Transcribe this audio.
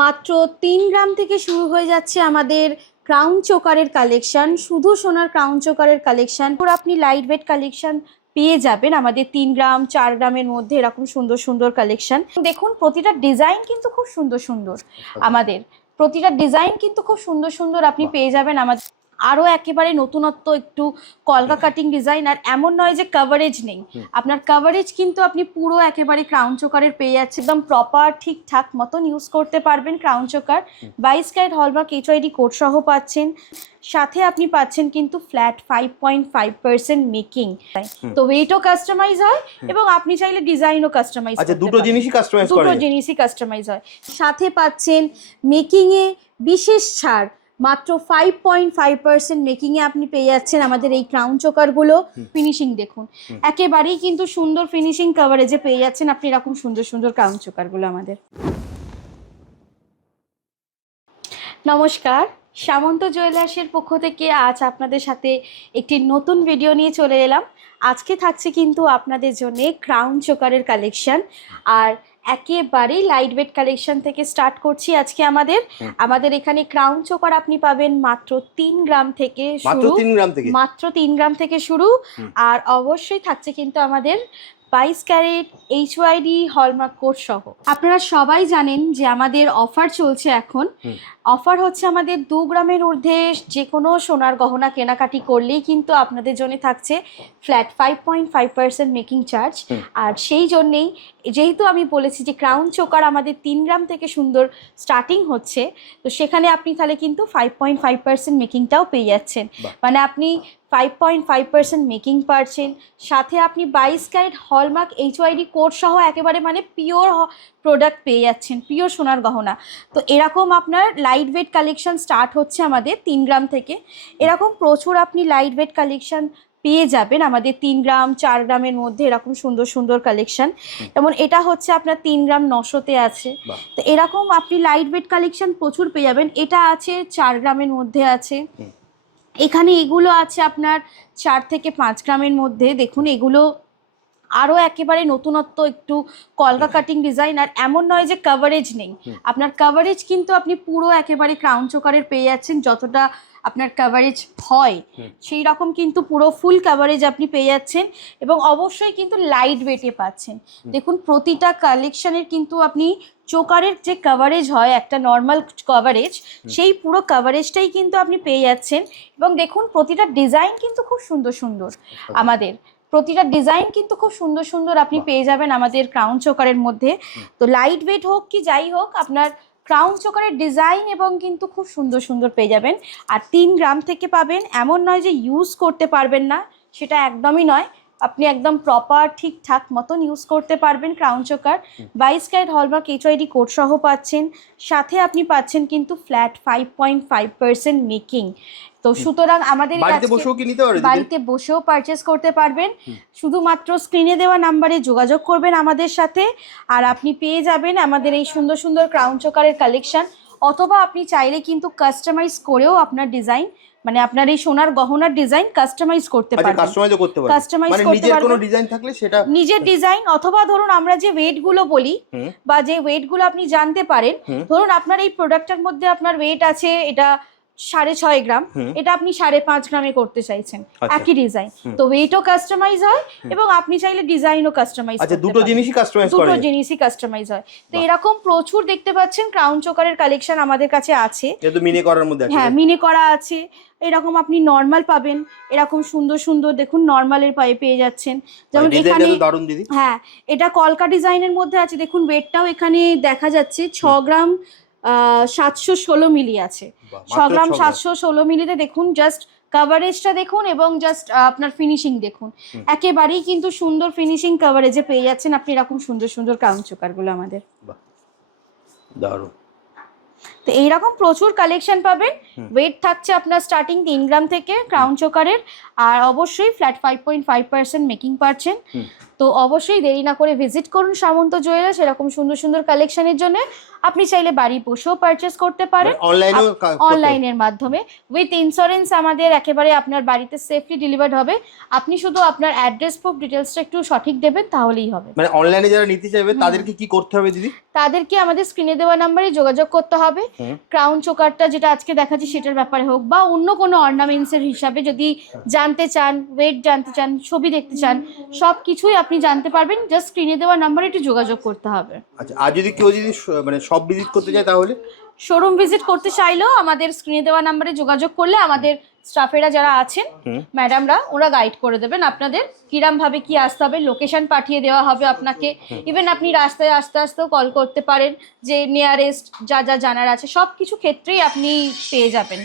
মাত্র 3 গ্রাম থেকে শুরু হয়ে যাচ্ছে আমাদের ক্রাউন চোকারের কালেকশন। শুধু সোনার ক্রাউন চোকারের কালেকশন। পুরো আপনি লাইট ওয়েট কালেকশন পেয়ে যাবেন আমাদের 3 গ্রাম 4 গ্রামের মধ্যে এরকম সুন্দর সুন্দর কালেকশন। দেখুন প্রতিটা ডিজাইন কিন্তু খুব সুন্দর সুন্দর। আমাদের প্রতিটা ডিজাইন কিন্তু খুব সুন্দর সুন্দর আপনি পেয়ে যাবেন আমাদের। আরও একেবারে নতুনত্ব একটু কলকা কাটিং ডিজাইন। আর এমন নয় যে কভারেজ নেই, আপনার কভারেজ কিন্তু আপনি পুরো একেবারে ক্রাউন চোকারের পেয়ে যাচ্ছে, একদম প্রপার ঠিকঠাক মতন ইউজ করতে পারবেন crown choker. 22 carat hallmark HYD code সহ পাচ্ছেন, সাথে আপনি পাচ্ছেন কিন্তু ফ্ল্যাট 5.5% মেকিং। তো ওয়েটও কাস্টমাইজ হয় এবং আপনি চাইলে ডিজাইনও কাস্টমাইজ করতে পারেন। দুটো জিনিসই কাস্টমাইজ করা যায়, দুটো জিনিসই কাস্টমাইজ হয়। সাথে পাচ্ছেন মেকিং এ বিশেষ ছাড়, মাত্র 5.5% মেকিং এ আপনি পেয়ে যাচ্ছেন আমাদের এই ক্রাউন চোকারগুলো। ফিনিশিং দেখুন, একেবারেই কিন্তু সুন্দর ফিনিশিং কভারেজে পেয়ে যাচ্ছেন আপনি এরকম সুন্দর সুন্দর ক্রাউন চোকারগুলো আমাদের। নমস্কার, সামন্ত জুয়েলার্সের পক্ষ থেকে আজ আপনাদের সাথে একটি নতুন ভিডিও নিয়ে চলে এলাম। আজকে থাকছে কিন্তু আপনাদের জন্য ক্রাউন চোকারের কালেকশন, আর একেবারেই লাইট ওয়েট কালেকশন থেকে স্টার্ট করছি আজকে। আমাদের এখানে ক্রাউন চোকার আপনি পাবেন মাত্র 3 গ্রাম থেকে শুরু, মাত্র 3 গ্রাম থেকে শুরু। আর অবশ্যই থাকছে কিন্তু আমাদের 22 ক্যারেট HYD হলমার্ক কোড সহ। আপনারা সবাই জানেন যে আমাদের অফার চলছে এখন। অফার হচ্ছে আমাদের 2 গ্রামের ঊর্ধ্বে যে কোনো সোনার গহনা কেনাকাটি করলেই কিন্তু আপনাদের জন্য থাকছে ফ্ল্যাট 5.5% মেকিং চার্জ। আর সেই জন্যেই যেহেতু আমি বলেছি যে ক্রাউন চোকার আমাদের 3 গ্রাম থেকে সুন্দর স্টার্টিং হচ্ছে, তো সেখানে আপনি তাহলে কিন্তু 5.5% মেকিংটাও পেয়ে যাচ্ছেন। মানে আপনি 5.5% মেকিং পাচ্ছেন, সাথে আপনি 22 ক্যারেট হলমার্ক HYD কোড সহ একেবারে মানে পিওর প্রোডাক্ট পেয়ে যাচ্ছেন, পিওর সোনার গহনা। তো এরকম আপনার লাইট ওয়েট কালেকশন স্টার্ট হচ্ছে আমাদের 3 গ্রাম থেকে। এরকম প্রচুর আপনি লাইট ওয়েট কালেকশন পেয়ে যাবেন আমাদের 3 গ্রাম 4 গ্রামের মধ্যে এরকম সুন্দর সুন্দর কালেকশন। যেমন এটা হচ্ছে আপনার 3 গ্রাম 900-তে আছে। তো এরকম আপনি লাইট ওয়েট কালেকশন প্রচুর পেয়ে যাবেন। এটা আছে 4 গ্রামের মধ্যে আছে, এখানে এগুলো আছে আপনার 4 থেকে 5 গ্রামের মধ্যে। দেখুন এগুলো আরও একেবারে নতুনত্ব একটু কলকা কাটিং ডিজাইন। আর এমন নয় যে কভারেজ নেই, আপনার কভারেজ কিন্তু আপনি পুরো একেবারে ক্রাউন চোকারের পেয়ে যাচ্ছেন। যতটা আপনার কভারেজ হয় সেই রকম কিন্তু পুরো ফুল কভারেজ আপনি পেয়ে যাচ্ছেন, এবং অবশ্যই কিন্তু লাইট ওয়েটে পাচ্ছেন। দেখুন প্রতিটা কালেকশনের কিন্তু আপনি চোকারের যে কভারেজ হয় একটা নর্মাল কভারেজ, সেই পুরো কভারেজটাই কিন্তু আপনি পেয়ে যাচ্ছেন। এবং দেখুন প্রতিটা ডিজাইন কিন্তু খুব সুন্দর সুন্দর। আমাদের প্রতিটা ডিজাইন কিন্তু খুব সুন্দর সুন্দর আপনি পেয়ে যাবেন আমাদের ক্রাউন চোকারের মধ্যে। তো লাইট ওয়েট হোক কি যাই হোক, আপনার ক্রাউন চোকারের ডিজাইন এবং কিন্তু খুব সুন্দর সুন্দর পেয়ে যাবেন। আর 3 গ্রাম থেকে পাবেন, এমন নয় যে ইউজ করতে পারবেন না, সেটা একদমই নয়। আপনি একদম প্রপার ঠিকঠাক মতন ইউজ করতে পারবেন crown choker. 22 carat hallmark HYD code সহ পাচ্ছেন, সাথে আপনি পাচ্ছেন কিন্তু ফ্ল্যাট 5.5% মেকিং। তো সুতরাং আমাদের বাড়িতে বসেও পারচেস করতে পারবেন। শুধুমাত্র স্ক্রিনে দেওয়া নাম্বারে যোগাযোগ করবেন আমাদের সাথে, আর আপনি পেয়ে যাবেন আমাদের এই সুন্দর সুন্দর ক্রাউন চোকারের কালেকশন। অথবা আপনি চাইলে কিন্তু কাস্টমাইজ করেও আপনার ডিজাইন, মানে আপনার এই সোনার গহনার ডিজাইন কাস্টমাইজ করতে পারবেন। কাস্টমাইজ করতে পারবেন নিজের ডিজাইন। অথবা ধরুন আমরা যে ওয়েট গুলো বলি বা যে ওয়েট গুলো আপনি জানতে পারেন, ধরুন আপনার এই প্রোডাক্টের মধ্যে আপনার ওয়েট আছে এটা 6.5 গ্রাম, এটা আপনি 5.5 গ্রামে করতে চাইছেন, একই ডিজাইন। তো ওয়েটও কাস্টমাইজ হয় এবং আপনি চাইলে ডিজাইনও কাস্টমাইজ করতে পারেন। দুটো জিনিসই কাস্টমাইজ হয়। তো এরকম প্রচুর দেখতে পাচ্ছেন ক্রাউন চোকারের কালেকশন আমাদের কাছে আছে। হ্যাঁ, মিনে করা আছে। এরকম আপনি নর্মাল পাবেন, এরকম সুন্দর সুন্দর দেখুন নর্মালের পায়ে পেয়ে যাচ্ছেন। যেমন এখানে হ্যাঁ, এটা কলকা ডিজাইনের মধ্যে আছে। দেখুন ওয়েটটাও এখানে দেখা যাচ্ছে 6 গ্রাম 716 মিলি আছে। 6 গ্রাম 716 মিলিতে দেখুন জাস্ট কভারেজটা দেখুন এবং জাস্ট আপনার ফিনিশিং দেখুন, একেবারেই কিন্তু সুন্দর ফিনিশিং কভারেজে পেয়ে যাচ্ছেন আপনি এরকম সুন্দর সুন্দর ক্রাউন চোকারগুলো আমাদের। দারুণ। তো এইরকম প্রচুর কালেকশন পাবেন। ওয়েট থাকছে আপনার স্টার্টিং 3 গ্রাম থেকে ক্রাউন চোকারের, আর অবশ্যই ফ্ল্যাট 5.5% মেকিং পাচ্ছেন। তো অবশ্যই দেরি না করে ভিজিট করুন সামন্ত জুয়েলার্স এরকম সুন্দর সুন্দর কালেকশনের জন্য। আপনি চাইলে বাড়ি বসেও পারচেস করতে পারেন, অনলাইনেও অনলাইনের মাধ্যমে উইথ ইন্স্যুরেন্স আমাদের একেবারে আপনার বাড়িতে সেফলি ডেলিভার্ড হবে। আপনি শুধু আপনার অ্যাড্রেস প্রুফ ডিটেলসটা একটু সঠিক দেবেন তাহলেই হবে। মানে অনলাইনে যারা নিতে চাইবে তাদেরকে কি করতে হবে দিদি? তাদেরকে আমাদের স্ক্রিনে দেওয়া নাম্বারে যোগাযোগ করতে হবে। ক্রাউন চোকারটা যেটা আজকে দেখাচ্ছি সেটার ব্যাপারে হোক বা অন্য কোনো অর্নামেন্টসের হিসাবে যদি জানতে চান, ওয়েট জানতে চান, ছবি দেখতে চান, সব কিছুই আপনি জানতে পারবেন। জাস্ট স্ক্রিনে দেওয়া নাম্বারে একটু যোগাযোগ করতে হবে। আচ্ছা, আর যদি কেউ যদি মানে সব ভিজিট করতে চায় তাহলে? শোরুম ভিজিট করতে চাইলেও আমাদের স্ক্রিনে দেওয়া নাম্বারে যোগাযোগ করলে আমাদের স্টাফেরা যারা আছেন, ম্যাডামরা, ওরা গাইড করে দেবেন আপনাদের কিরম ভাবে কি আসতে হবে। লোকেশন পাঠিয়ে দেওয়া হবে আপনাকে। ইভেন আপনি রাস্তায় আস্তে আস্তেও কল করতে পারেন যে নিয়ারেস্ট যা যা জানার আছে, সব কিছু ক্ষেত্রেই আপনি পেয়ে যাবেন।